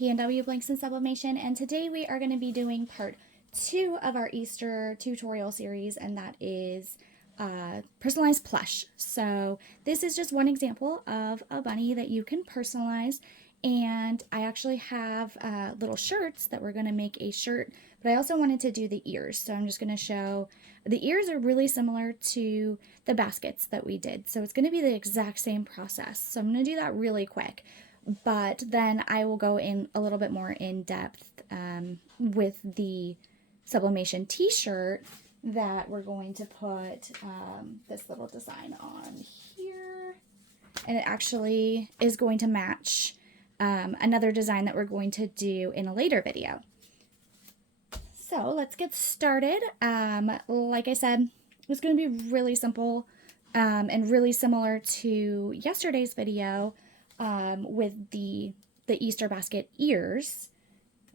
PNW Blanks and Sublimation, and today we are going to be doing part 2 of our Easter tutorial series, and that is personalized plush. So this is just one example of a bunny that you can personalize, and I actually have little shirts that we're going to make a shirt, but I also wanted to do the ears, so I'm just going to show. The ears are really similar to the baskets that we did, so it's going to be the exact same process. So I'm going to do that really quick, but then I will go in a little bit more in depth with the Sublimation t-shirt that we're going to put this little design on here, and it actually is going to match another design that we're going to do in a later video. So let's get started. Like I said, it's going to be really simple and really similar to yesterday's video with the Easter basket ears.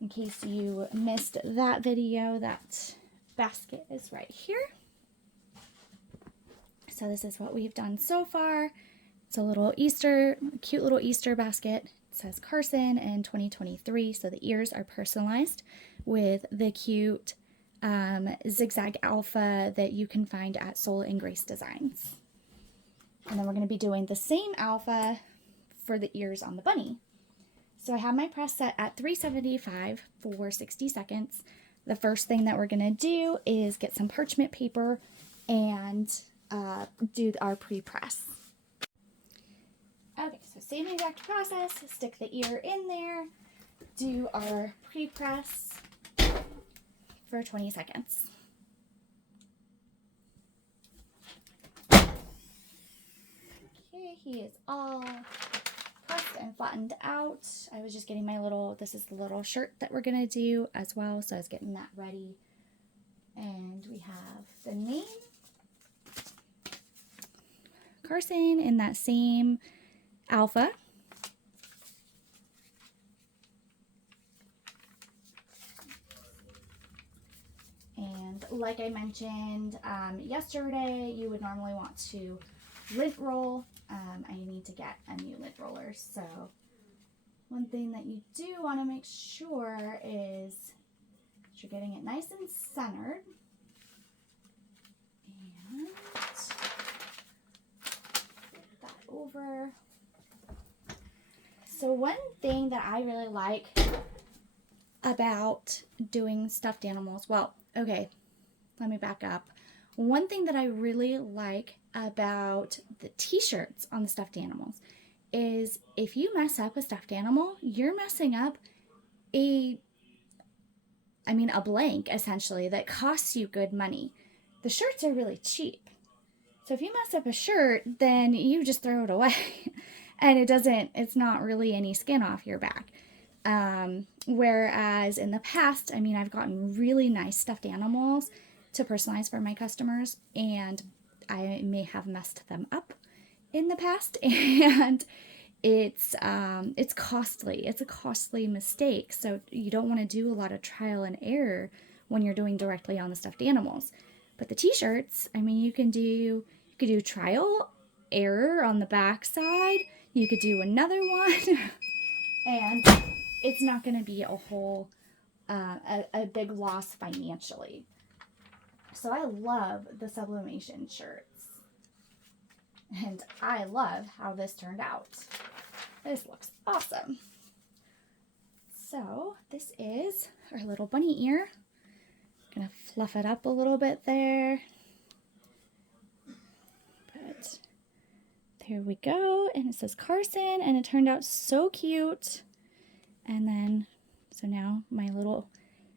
In case you missed that video, that basket is right here. So this is what we've done so far. It's a little cute little Easter basket. It says Carson in 2023, so the ears are personalized with the cute zigzag alpha that you can find at Soul and Grace Designs. And then we're going to be doing the same alpha for the ears on the bunny. So I have my press set at 375 for 60 seconds. The first thing that we're going to do is get some parchment paper and do our pre-press. Okay, so same exact process, stick the ear in there, do our pre-press for 20 seconds. Okay, he is all pressed and flattened out. I was just getting my this is the little shirt that we're going to do as well, so I was getting that ready. And we have the name, Carson, in that same alpha. And like I mentioned yesterday, you would normally want to lint roll. I need to get a new lint roller. So one thing that you do want to make sure is that you're getting it nice and centered. And flip that over. So one thing that I really like about doing stuffed animals, well, okay, let me back up. One thing that I really like about the t-shirts on the stuffed animals is if you mess up a stuffed animal, you're messing up a blank, essentially, that costs you good money. The shirts are really cheap. So if you mess up a shirt, then you just throw it away. And it's not really any skin off your back. Whereas in the past, I've gotten really nice stuffed animals to personalize for my customers, and I may have messed them up in the past, and it's costly. It's a costly mistake. So you don't want to do a lot of trial and error when you're doing directly on the stuffed animals. But the t-shirts, you can do trial error on the back side. You could do another one, and it's not going to be a whole a big loss financially. So I love the Sublimation shirts, and I love how this turned out. This looks awesome. So this is our little bunny ear. Gonna fluff it up a little bit there. But there we go, and it says Carson, and it turned out so cute. And then, so now my little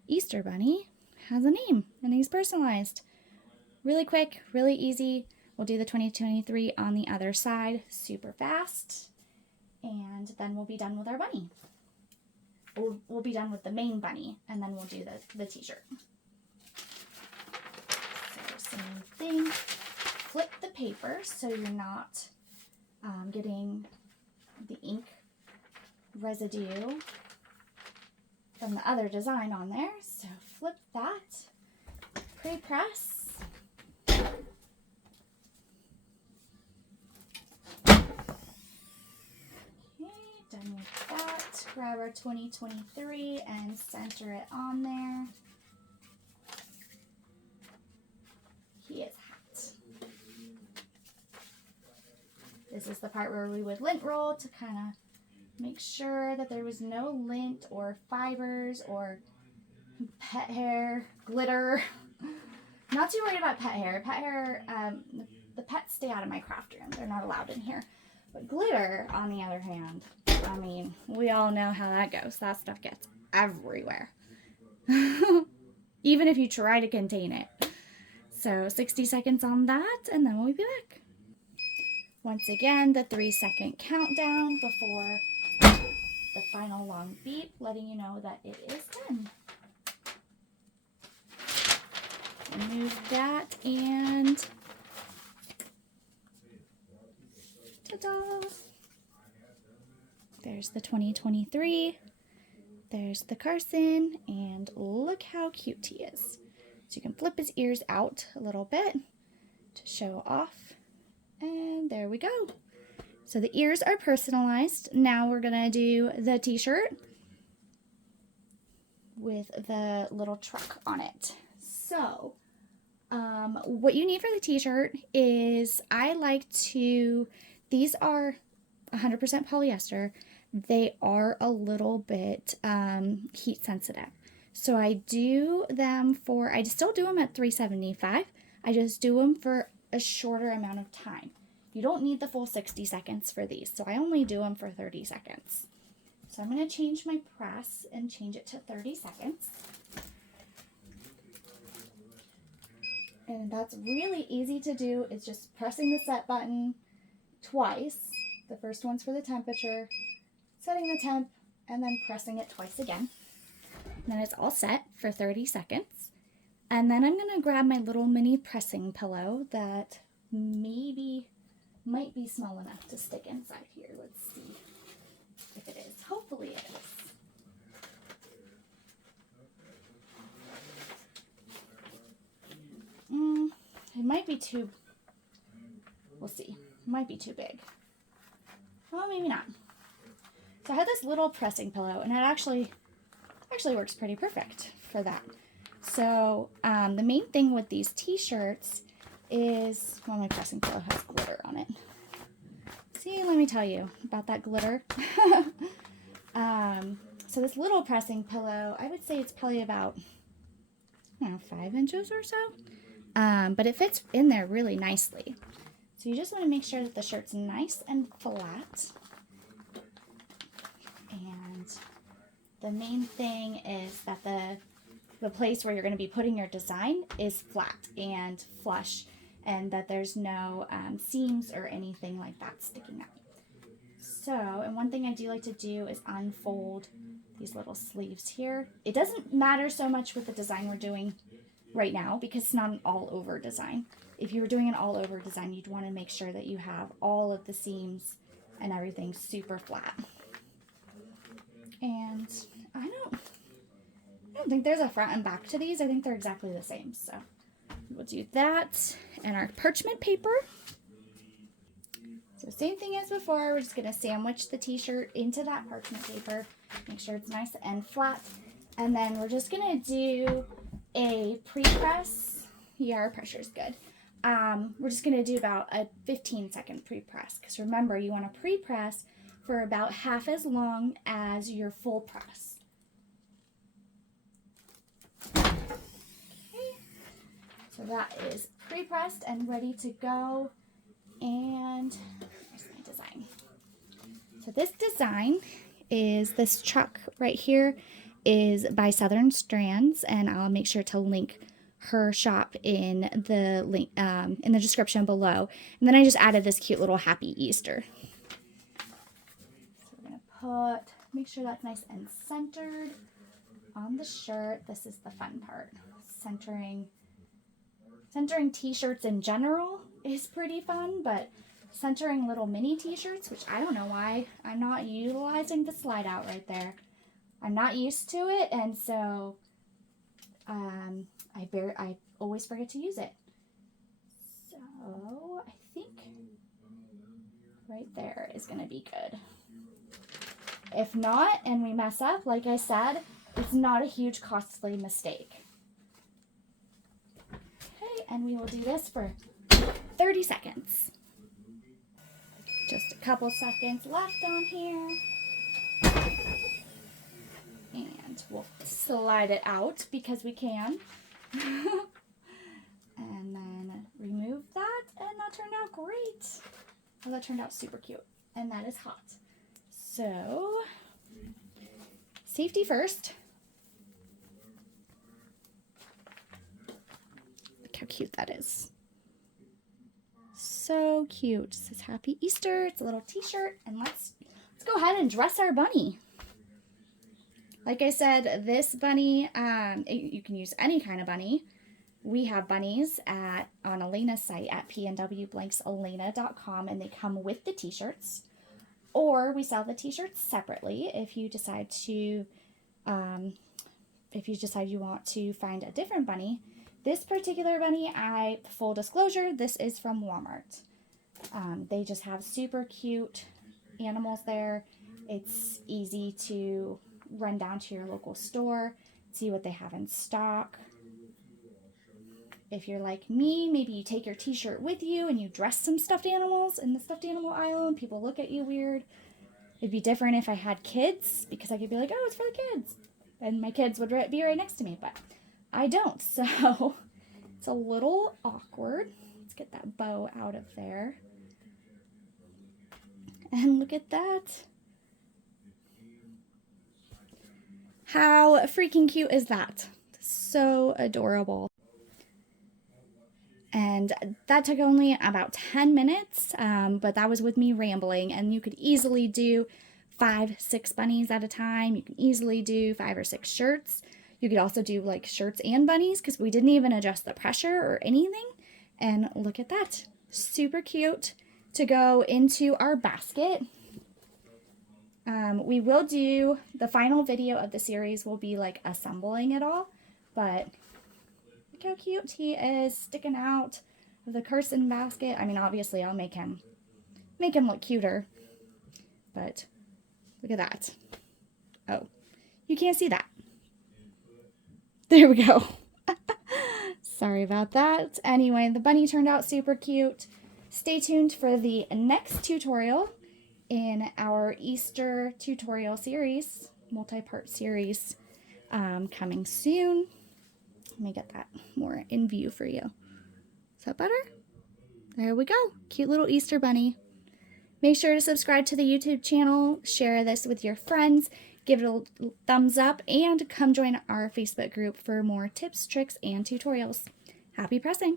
Easter bunny has a name, and he's personalized. Really quick, really easy. We'll do the 2023 on the other side super fast, and then we'll be done with our bunny. We'll be done with the main bunny, and then we'll do the t-shirt. So same thing. Flip the paper so you're not getting the ink residue from the other design on there. So flip that, pre-press. Okay, done with that. grab our 2023 and center it on there. He is hot. This is the part where we would lint roll to kind of make sure that there was no lint or fibers or pet hair, glitter. Not too worried about pet hair. Pet hair, the pets stay out of my craft room. They're not allowed in here. But glitter, on the other hand, I mean, we all know how that goes. That stuff gets everywhere. Even if you try to contain it. So 60 seconds on that, and then we'll be back. Once again, the 3-second countdown before the final long beep, letting you know that it is done. Remove that and ta-da! There's the 2023, there's the Carson, and look how cute he is. So you can flip his ears out a little bit to show off, and there we go. So the ears are personalized. Now we're gonna do the t-shirt with the little truck on it. So what you need for the t-shirt is, these are 100% polyester. They are a little bit heat sensitive. So I still do them at 375. I just do them for a shorter amount of time. You don't need the full 60 seconds for these, so I only do them for 30 seconds. So I'm going to change my press and change it to 30 seconds. And that's really easy to do. It's just pressing the set button twice. The first one's for the temperature, setting the temp, and then pressing it twice again. And then it's all set for 30 seconds. And then I'm going to grab my little mini pressing pillow that might be small enough to stick inside here. Let's see if it is. Hopefully it is. It might be too, we'll see. It might be too big. Well, maybe not. So I had this little pressing pillow, and it actually works pretty perfect for that. So the main thing with these t-shirts is, well, my pressing pillow has glitter on it. See, let me tell you about that glitter. So this little pressing pillow, I would say it's probably about, 5 inches or so. But it fits in there really nicely. So you just want to make sure that the shirt's nice and flat. And the main thing is that the place where you're going to be putting your design is flat and flush, and that there's no seams or anything like that sticking out. So, and one thing I do like to do is unfold these little sleeves here. It doesn't matter so much with the design we're doing right now because it's not an all-over design. If you were doing an all-over design, you'd want to make sure that you have all of the seams and everything super flat. And I don't think there's a front and back to these. I think they're exactly the same. So we'll do that. And our parchment paper. So same thing as before, we're just going to sandwich the t-shirt into that parchment paper. Make sure it's nice and flat. And then we're just going to do a pre-press. Yeah, our pressure's good. We're just going to do about a 15-second pre-press. Because remember, you want to pre-press for about half as long as your full press. Okay. So that is pre-pressed and ready to go. And here's my design. So this design is this truck right here is by Strands, and I'll make sure to link her shop in the link in the description below. And then I just added this cute little Happy Easter. So we're gonna make sure that's nice and centered on the shirt. This is the fun part. Centering t-shirts in general is pretty fun, but centering little mini t-shirts, which I don't know why I'm not utilizing the slide out right there. I'm not used to it, and so I always forget to use it. So I think right there is going to be good. If not, and we mess up, like I said, it's not a huge costly mistake. Okay, and we will do this for 30 seconds. Just a couple seconds left on here. And we'll slide it out because we can. And then remove that, and that turned out great. Oh, that turned out super cute, and that is hot. So, safety first. Look how cute that is. So cute. It says Happy Easter. It's a little t-shirt, and let's go ahead and dress our bunny. Like I said, this bunny, you can use any kind of bunny. We have bunnies on Elena's site at pnw-elena.com, and they come with the t-shirts. Or we sell the t-shirts separately if you decide to, you want to find a different bunny. This particular bunny, full disclosure, this is from Walmart. They just have super cute animals there. It's easy to run down to your local store, see what they have in stock. If you're like me, maybe you take your t-shirt with you and you dress some stuffed animals in the stuffed animal aisle and people look at you weird. It'd be different if I had kids, because I could be like, oh, it's for the kids. And my kids would be right next to me, but I don't. So it's a little awkward. Let's get that bow out of there. And look at that. How freaking cute is that? So adorable. And that took only about 10 minutes, but that was with me rambling, and you could easily do 5-6 bunnies at a time. You can easily do 5 or 6 shirts. You could also do like shirts and bunnies, because we didn't even adjust the pressure or anything. And look at that. Super cute to go into our basket. We will do, the final video of the series will be like assembling it all, but look how cute he is sticking out of the Carson basket. I mean, obviously I'll make him look cuter, but look at that. Oh, you can't see that. There we go. Sorry about that. Anyway, the bunny turned out super cute. Stay tuned for the next tutorial in our Easter tutorial series, multi-part series, coming soon. Let me get that more in view for you. Is that better? There we go. Cute little Easter bunny. Make sure to subscribe to the YouTube channel, share this with your friends, give it a thumbs up, and come join our Facebook group for more tips, tricks, and tutorials. Happy pressing!